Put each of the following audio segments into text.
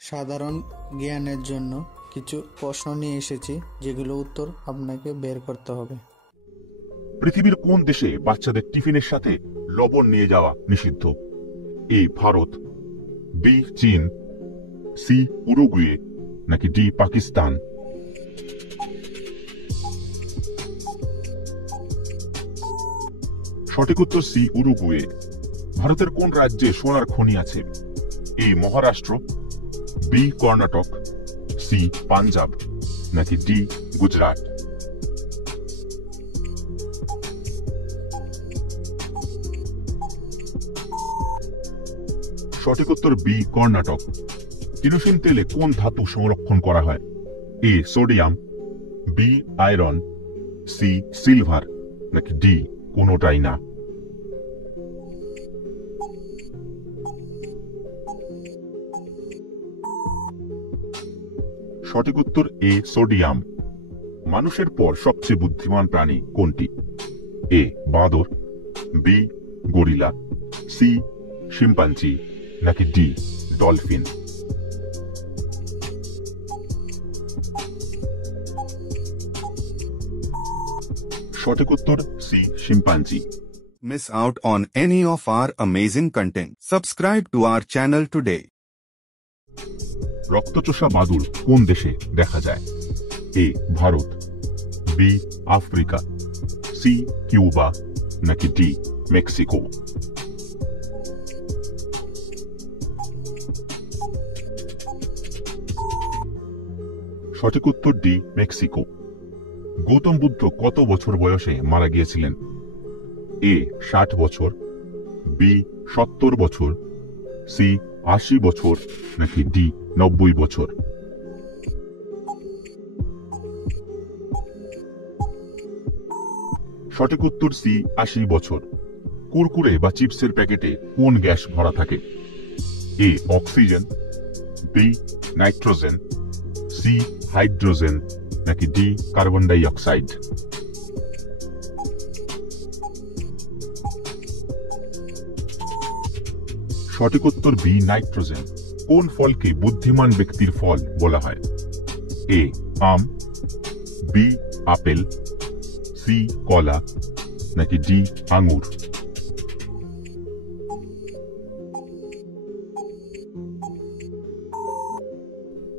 সাধারণ জ্ঞানের জন্য কিছু প্রশ্ন নিয়ে এসেছি, যেগুলো উত্তর আপনাকে বের করতে হবে। পৃথিবীর কোন দেশে বাচ্চাদের টিফিনের সাথে লবণ নিয়ে যাওয়া নিষিদ্ধ? এ ভারত, বি চীন, সি উরুগুয়ে, নাকি ডি পাকিস্তান? সঠিক উত্তর সি উরুগুয়ে। ভারতের কোন রাজ্যে সোনার খনি আছে? এ মহারাষ্ট্র, বি কর্ণাটক, সি পাঞ্জাব, নাকি ডি গুজরাট? সঠিক উত্তর বি কর্ণাটক। কেরোসিন তেলে কোন ধাতু সংরক্ষণ করা হয়? A sodium, B iron, C silver, নাকি ডি কোনোটাই না? সঠিক উত্তর এ সোডিয়াম। মানুষের পর সবচেয়ে বুদ্ধিমান প্রাণী কোনটি? এ বাঁদর, বি গরিলা, সি শিম্পাঞ্জি, নাকি ডি ডলফিন? সঠিক উত্তর C chimpanzee. Miss out on any of our amazing content. Subscribe to our channel today. রক্তচোষা বাদুড় কোন দেশে দেখা যায়? A Bharat, B Africa, C Cuba, নাকি ডি মেক্সিকো? সঠিক উত্তর ডি মেক্সিকো। গৌতম বুদ্ধ কত বছর বয়সে মারা গিয়েছিলেন? এ 60 বছর, বি 70 বছর, সি 80 বছর, নাকি ডি 90 বছর? সঠিক উত্তর সি 80 বছর। কুরকুরে বা চিপসের প্যাকেটে কোন গ্যাস ভরা থাকে? A oxygen, B nitrogen, C hydrogen, নাকি ডি কার্বন ডাই অক্সাইড? সঠিক উত্তর বি নাইট্রোজেন। কোন ফলকে বুদ্ধিমান ব্যক্তির ফল বলা হয়? এ আম, বি আপেল, সি কলা, নাকি ডি আঙ্গুর?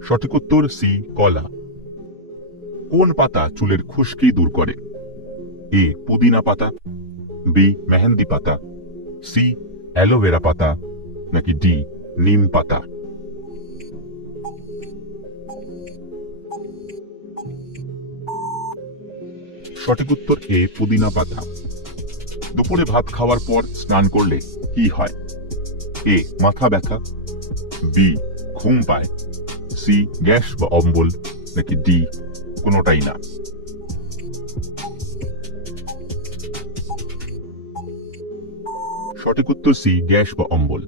সঠিক উত্তর সি কলা। কোন পাতা চুলের খুশকি দূর করে? এ পুদিনা পাতা, বি মেহেন্দি পাতা, সি অ্যালোভেরা পাতা, নাকি ডি নিম পাতা? সঠিক উত্তর এ পুদিনা পাতা। দুপুরে ভাত খাওয়ার পর স্নান করলে কি হয়? এ মাথা ব্যথা, বি ঘুম পায়, সি গ্যাস বা অম্বল, নাকি ডি কোনোটাই না? সঠিক উত্তর সি গ্যাস বা অম্বল।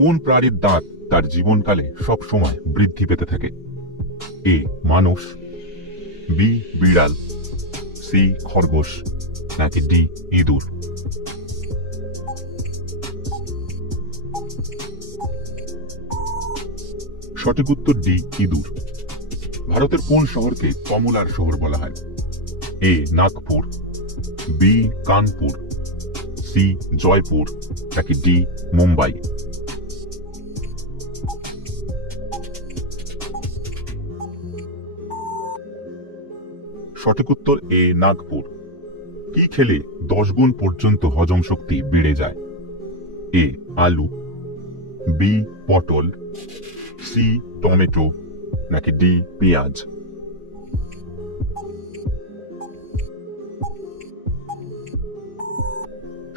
কোন প্রাণীর দাঁত তার জীবনকালে সব সময় বৃদ্ধি পেতে থাকে? এ মানুষ, বি বিড়াল, সি খরগোশ, নাকি ডি ইঁদুর? সঠিক উত্তর ডি ইঁদুর। ভারতের কোন শহরকে কমলার শহর বলা হয়? এ নাগপুর, বি কানপুর, সি জয়পুর, নাকি ডি মুম্বাই? সঠিক উত্তর এ নাগপুর। কি খেলে 10 গুণ পর্যন্ত হজম শক্তি বেড়ে যায়? এ আলু, বি পটল, সি টমেটো, নাকি ডি পেঁয়াজ?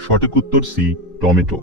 সঠিক উত্তর সি টমেটো।